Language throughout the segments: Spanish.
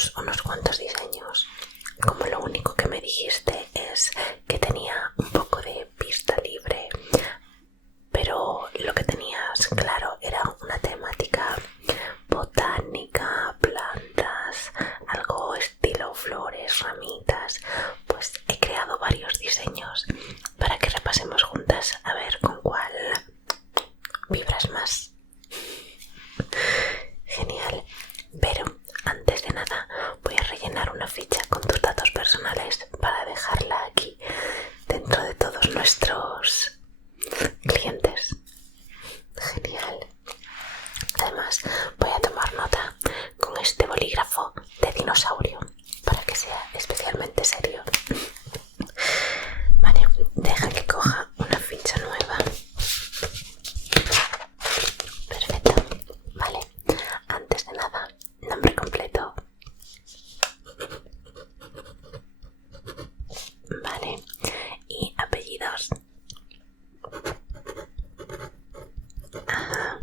tenemos unos cuantos diseños. Como lo único que me dijiste es que tenía un poco de pista libre, pero lo que tenías claro era una temática botánica, plantas, algo estilo flores, ramitas. Pues he creado varios diseños para que repasemos juntas a ver con cuál vibras más. Genial, pero antes de nada voy a rellenar una ficha con tus datos personales para dejarla aquí dentro de todos nuestros clientes. Genial. Además voy a tomar nota con este bolígrafo de dinosaurio para que sea especialmente serio. Vale, deja que coja una ficha nueva. Perfecto. Vale, antes de nada, nombre completo. Vale, y apellidos. Ajá.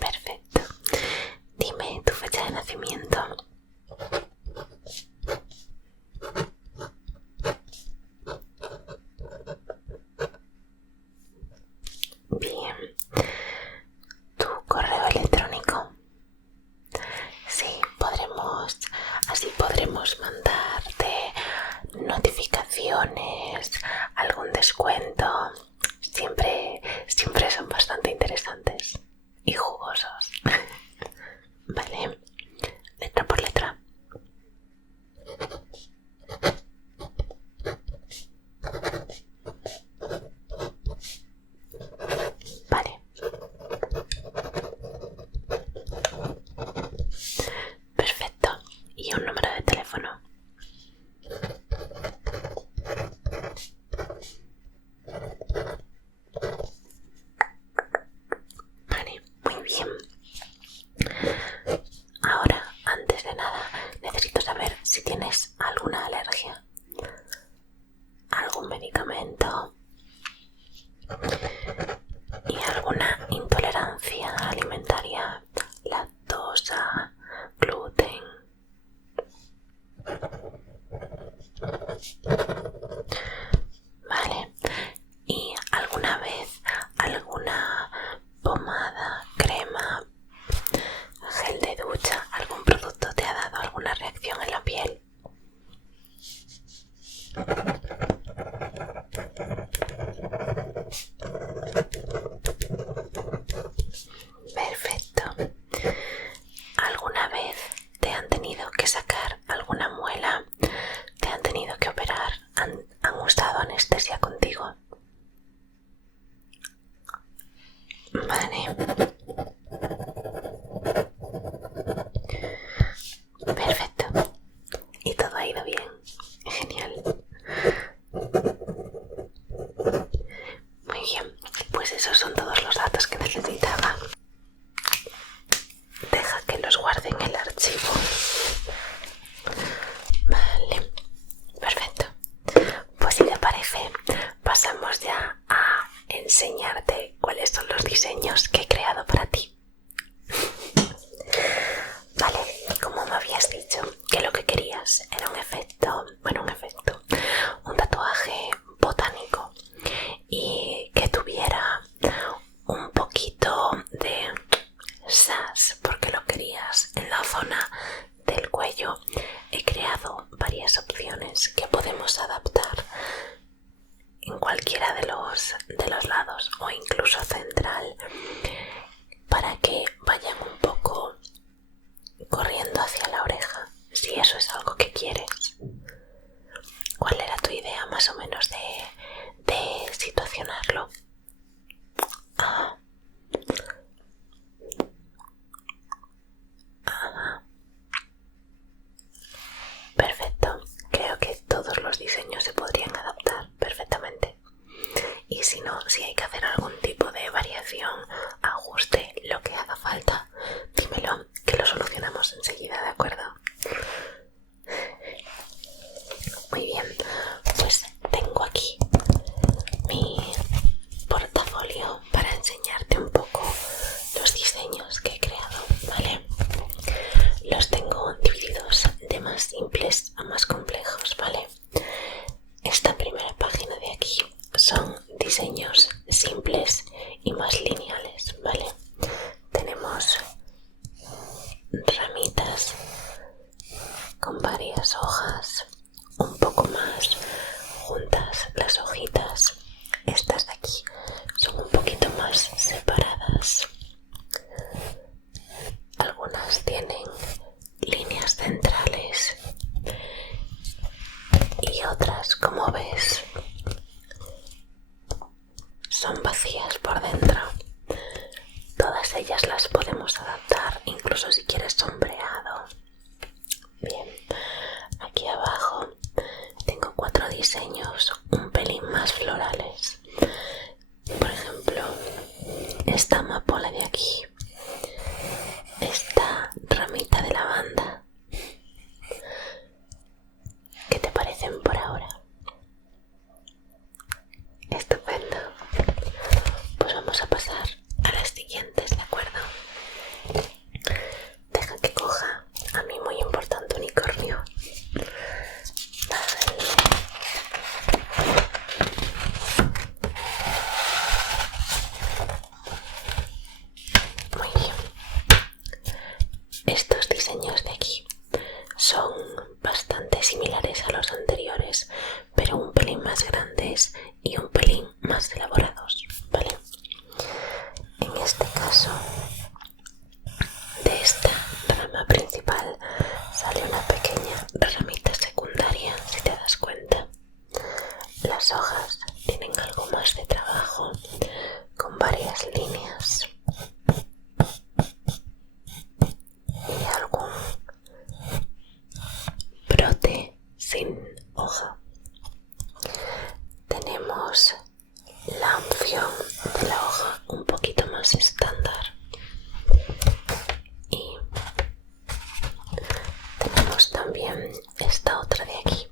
Perfecto. simples a más complejos, ¿vale? Esta primera página de aquí son diseños simples y más lineales, ¿vale? Tenemos ramitas con varias hojas, un poco más juntas las hojitas. Estas de aquí son un poquito más separadas. Algunas tienen líneas centrales y otras, como ves, son vacías por dentro. Todas ellas las podemos adaptar, incluso si quieres sombreado. Bien, aquí abajo tengo 4 diseños un pelín más florales. Por ejemplo, esta amapola de aquí, esta ramita de lavanda. ¿Qué te parecen por ahora? Estupendo. Pues vamos a pasar a las siguientes, ¿de acuerdo? Deja que coja a mi muy importante unicornio. Vale. Muy bien. Estos diseños de aquí son bastante similares a los anteriores, pero un pelín más grandes y un pelín más elaborados, ¿vale? En este caso, de esta rama principal sale una pequeña ramita secundaria, si te das cuenta. Las hojas tienen algo más de trabajo, con varias líneas y algún brote sin hoja. Tenemos la opción de la hoja un poquito más estándar y tenemos también esta otra de aquí,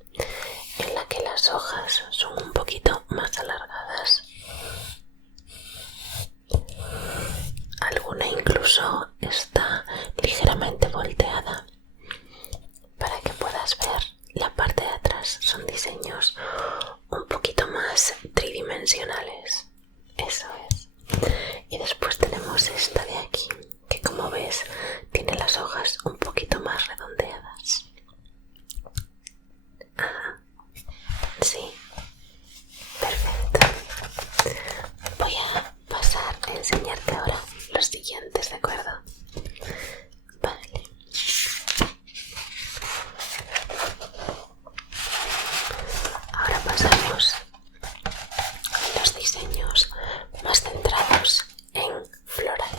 en la que las hojas son un poquito más alargadas. Alguna incluso está ligeramente volteada para que puedas ver la parte de atrás. Son diseños un poquito más tridimensionales. Eso es. Y después tenemos esta de aquí, que como ves tiene las hojas un poquito más redondeadas. Ajá. Sí. Perfecto. Voy a pasar a enseñarte ahora los siguientes, ¿de acuerdo? Vale. Ahora pasamos a los diseños más centrados en floral.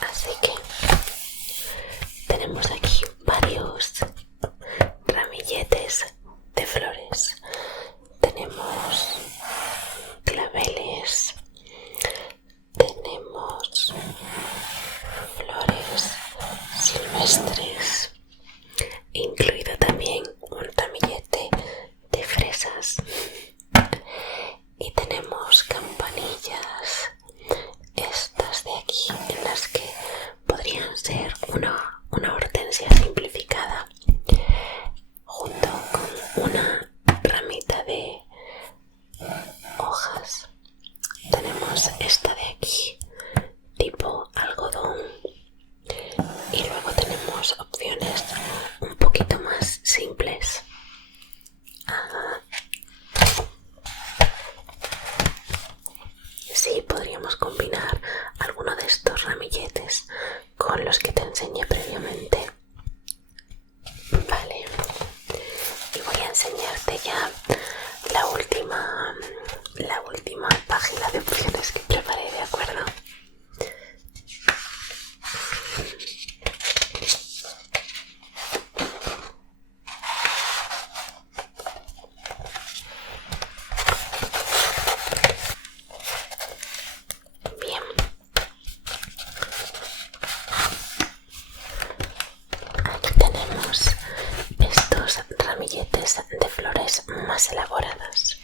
Así que tenemos aquí varios ramilletes de flores. Tenemos claveles, tenemos flores silvestres, incluido también un ramillete de fresas, y tenemos campanillas, estas de aquí, en las que podrían ser una hortensia simplificada junto con una ramita de hojas. Tenemos esta de aquí tipo algodón y luego tenemos opciones un poquito más simples. Sí, podríamos combinar alguno de estos ramilletes con los que te enseñé previamente. Vale, y voy a enseñarte ya la última página de opciones que preparé, ¿de acuerdo? Bien. Aquí tenemos estos ramilletes de flores más elaboradas.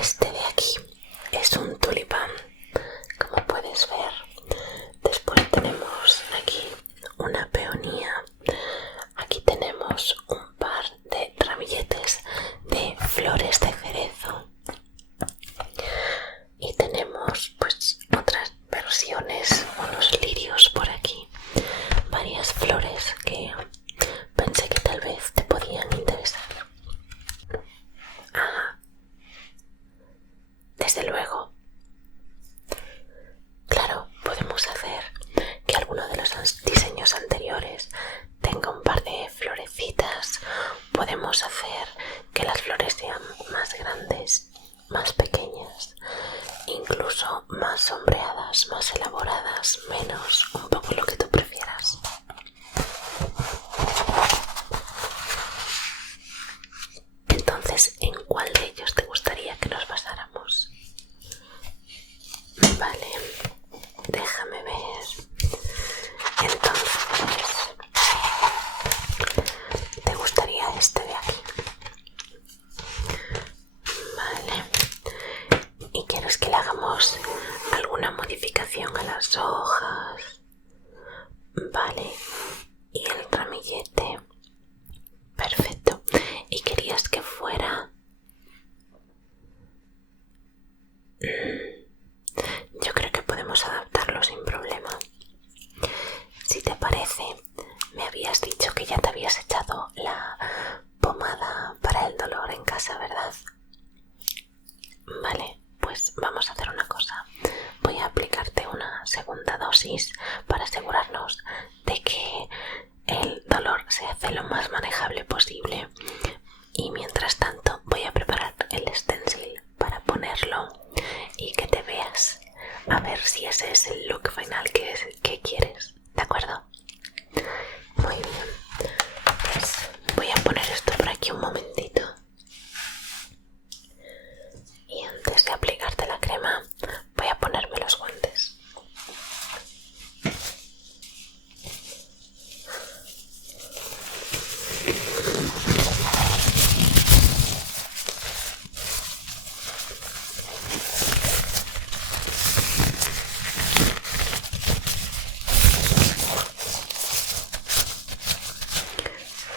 Este de aquí es un tulipán más pequeñas, incluso más sombreadas, más elaboradas, menos, un poco lo que tú prefieras. Entonces, ¿en cuál de ellos te gustaría que nos basáramos? Vale, déjame ver. Entonces, ¿te gustaría este de aquí? Vale. ¿Y quieres que le hagamos alguna modificación a las hojas? Vale. ¿Y el ramillete? Perfecto. ¿Y querías que fuera? Yo creo que podemos adaptarlo sin problema. Si te parece, me habías dicho que ya te habías echado la pomada para el dolor en casa, ¿verdad? Vale, pues vamos a hacer una cosa. Voy a aplicarte una segunda dosis para asegurarnos de que el dolor se hace lo más manejable posible. Y mientras tanto voy a preparar el stencil para ponerlo y que te veas. A ver si ese es el look final que quieres. ¿De acuerdo? Muy bien. Pues voy a poner esto por aquí un momentito. Y antes de aplicarte la crema, voy a ponerme los guantes.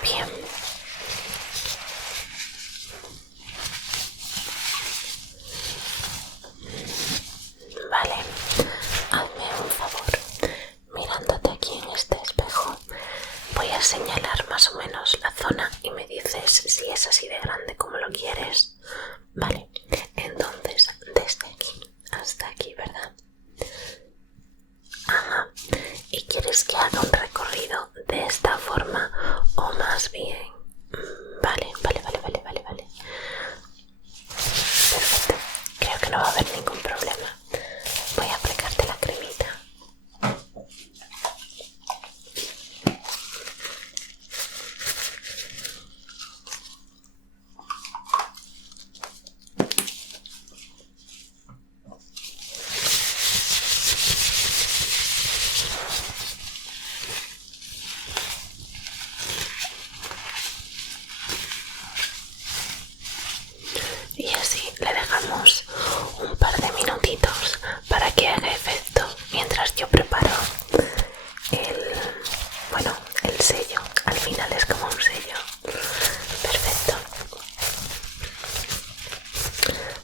Bien. Vale, hazme un favor. Mirándote aquí en este espejo, voy a señalar más o menos la zona y me dices si es así de grande como lo quieres. Vale, entonces desde aquí hasta aquí, ¿verdad? Ajá. ¿Y quieres que haga un recorrido de esta forma o más bien? Vale. Perfecto. Creo que no va a haber ningún problema. Voy a aplicarte la cremita. Y así le dejamos un par de minutitos para que haga efecto mientras yo preparo el sello. Al final es como un sello. Perfecto.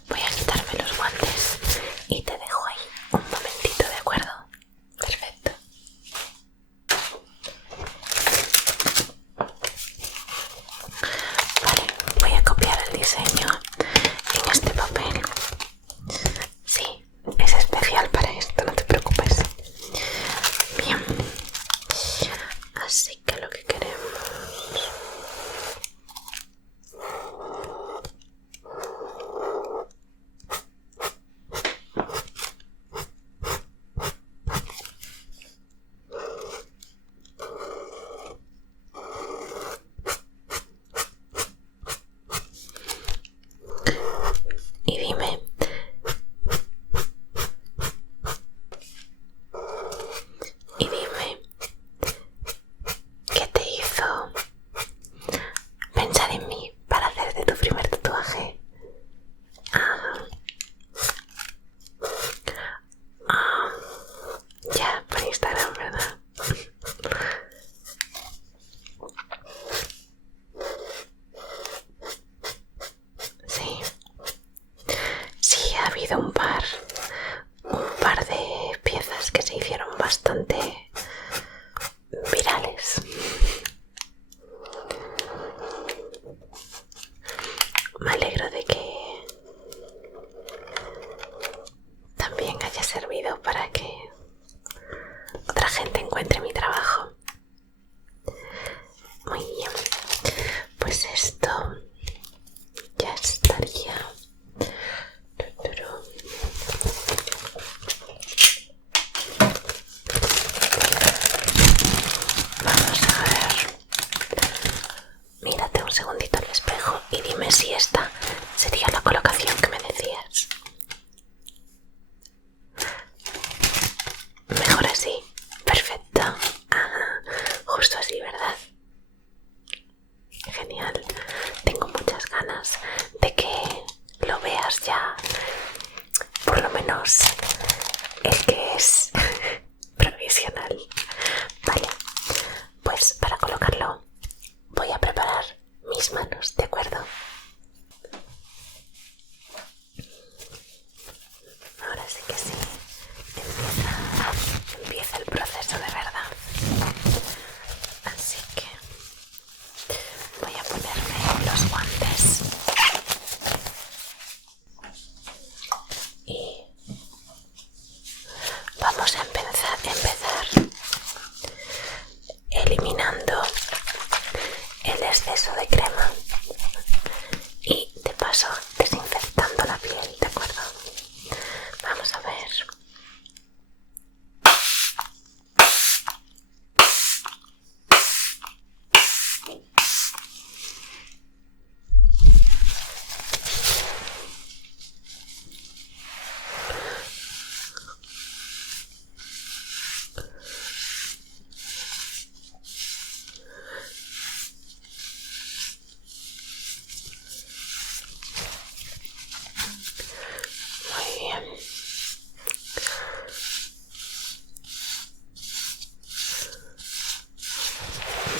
Voy a quitarme los guantes y te dejo ahí un momentito, ¿de acuerdo? Perfecto. Vale, voy a copiar el diseño en este papel. Sí, es especial para esto, no te preocupes. Bien, así que lo que queremos... Y dime, ¿qué te hizo pensar en mí para hacerte tu primer tatuaje? Ya, por Instagram, ¿verdad? Sí. Sí, ha habido un par de piezas que se hicieron bastante virales. Me alegro de que también haya servido para que otra gente encuentre mi trabajo. Muy bien, pues esto ya estaría. paso desinfectando la piel, ¿de acuerdo? Vamos a ver. Muy bien.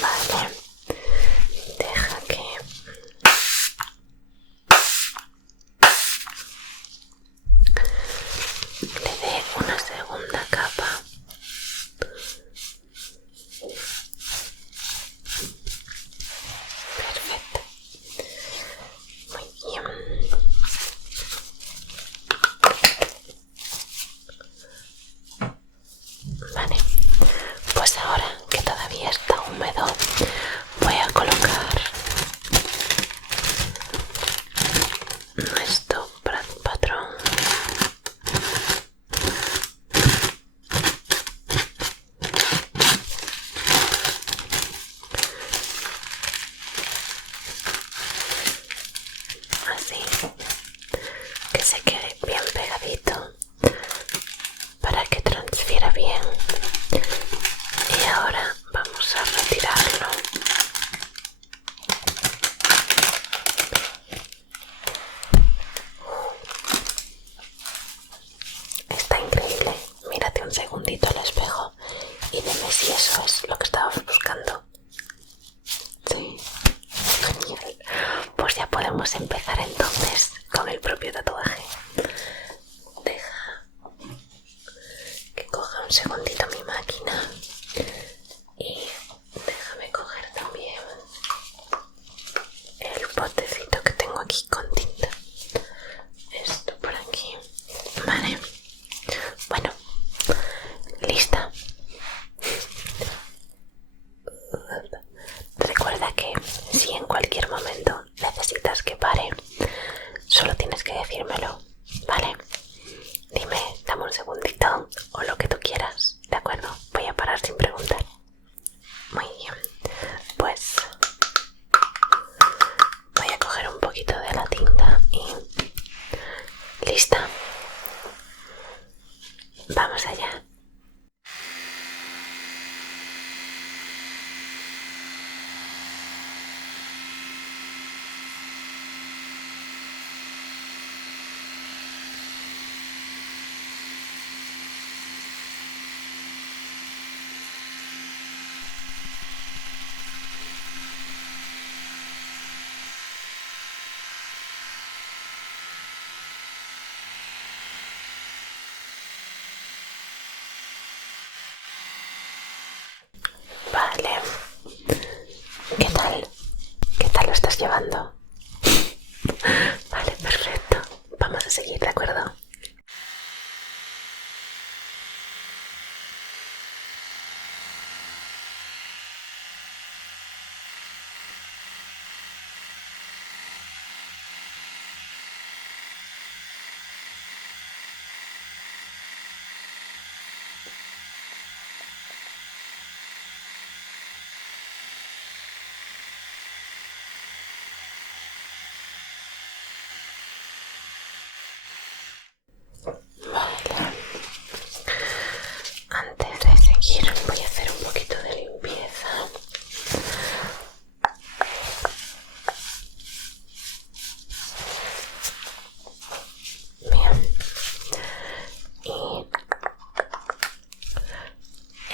Vale. Deja que le dé una segunda capa. Perfecto. Muy bien. Vale. Pues ahora que todavía está húmedo, voy a colocar nuestro patrón. Así, que se quede bien pegadito para que transfiera bien. Y ahora vamos a retirarlo. Está increíble. Mírate un segundito al espejo y dime si eso es lo que estabas buscando. Sí, genial. Pues ya podemos empezar entonces con el propio tatuaje. Deja que coja un segundito mi máquina y déjame coger también el botecito que tengo aquí con tinta. Esto por aquí. Vale. Bueno, lista. Recuerda que si en cualquier momento necesitas que pare, solo tienes que decírmelo, ¿vale? Dime, dame un segundito o lo que tú quieras, ¿de acuerdo? Voy a parar sin preguntar. Muy bien, pues voy a coger un poquito de la tinta y lista. Vamos allá. Vale. ¿Qué tal? ¿Qué tal lo estás llevando? Vale, perfecto. Vamos a seguir, ¿de acuerdo? Vale. Antes de seguir voy a hacer un poquito de limpieza. Bien. Y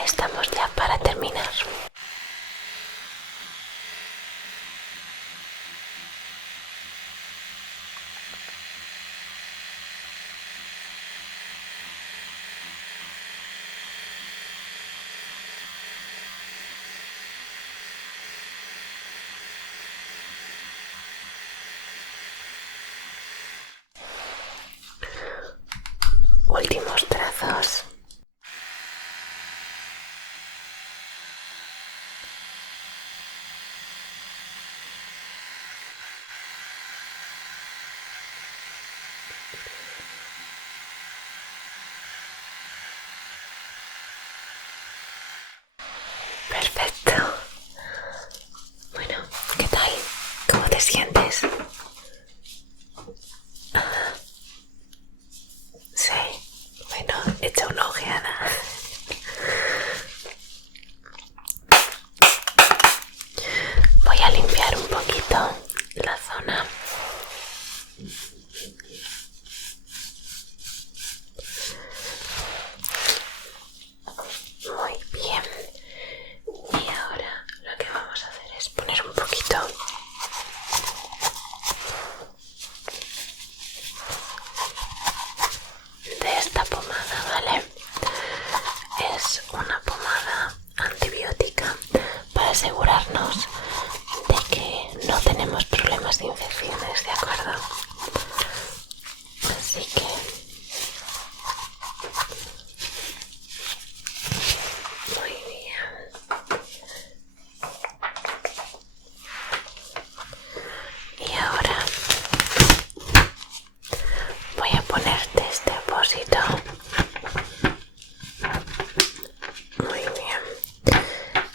estamos ya para terminar. Últimos trazos. Muy bien. Y ahora lo que vamos a hacer es poner un poquito de esta pomada, ¿vale? Es una pomada antibiótica para asegurarnos de que no tenemos problemas de infecciones, ¿de acuerdo? Así que muy bien. Y ahora voy a ponerte este apósito. Muy bien.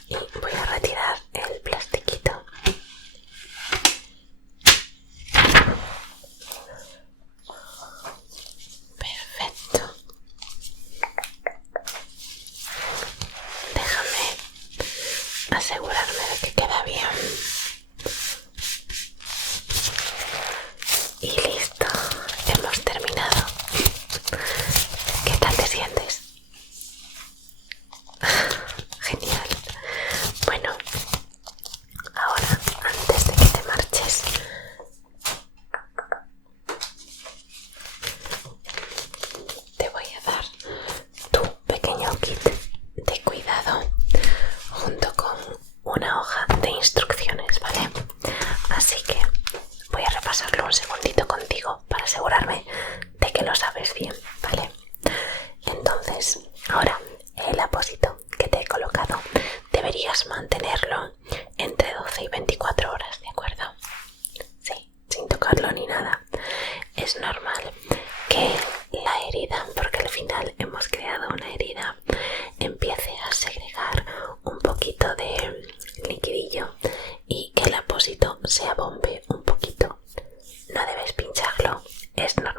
Y voy a retirar el plastiquito. Perfecto. Déjame asegurarme de que queda bien. Y listo, hemos terminado. ¿Qué tal te sientes? Genial. Bueno, ahora, antes de que te marches, te voy a dar tu pequeño kit de cuidado junto con una hoja de instrucciones, ¿vale? Así que voy a repasarlo un segundito contigo para asegurarme de que lo sabes bien, ¿vale? Entonces, ahora el apósito que te he colocado deberías mantenerlo entre 12 y 24 horas, ¿de acuerdo? Sí, sin tocarlo ni nada. Es normal que la herida, porque al final hemos creado una herida, empiece a segregar un poquito de liquidillo y que el apósito se abombe un poquito. No debes pincharlo, es normal.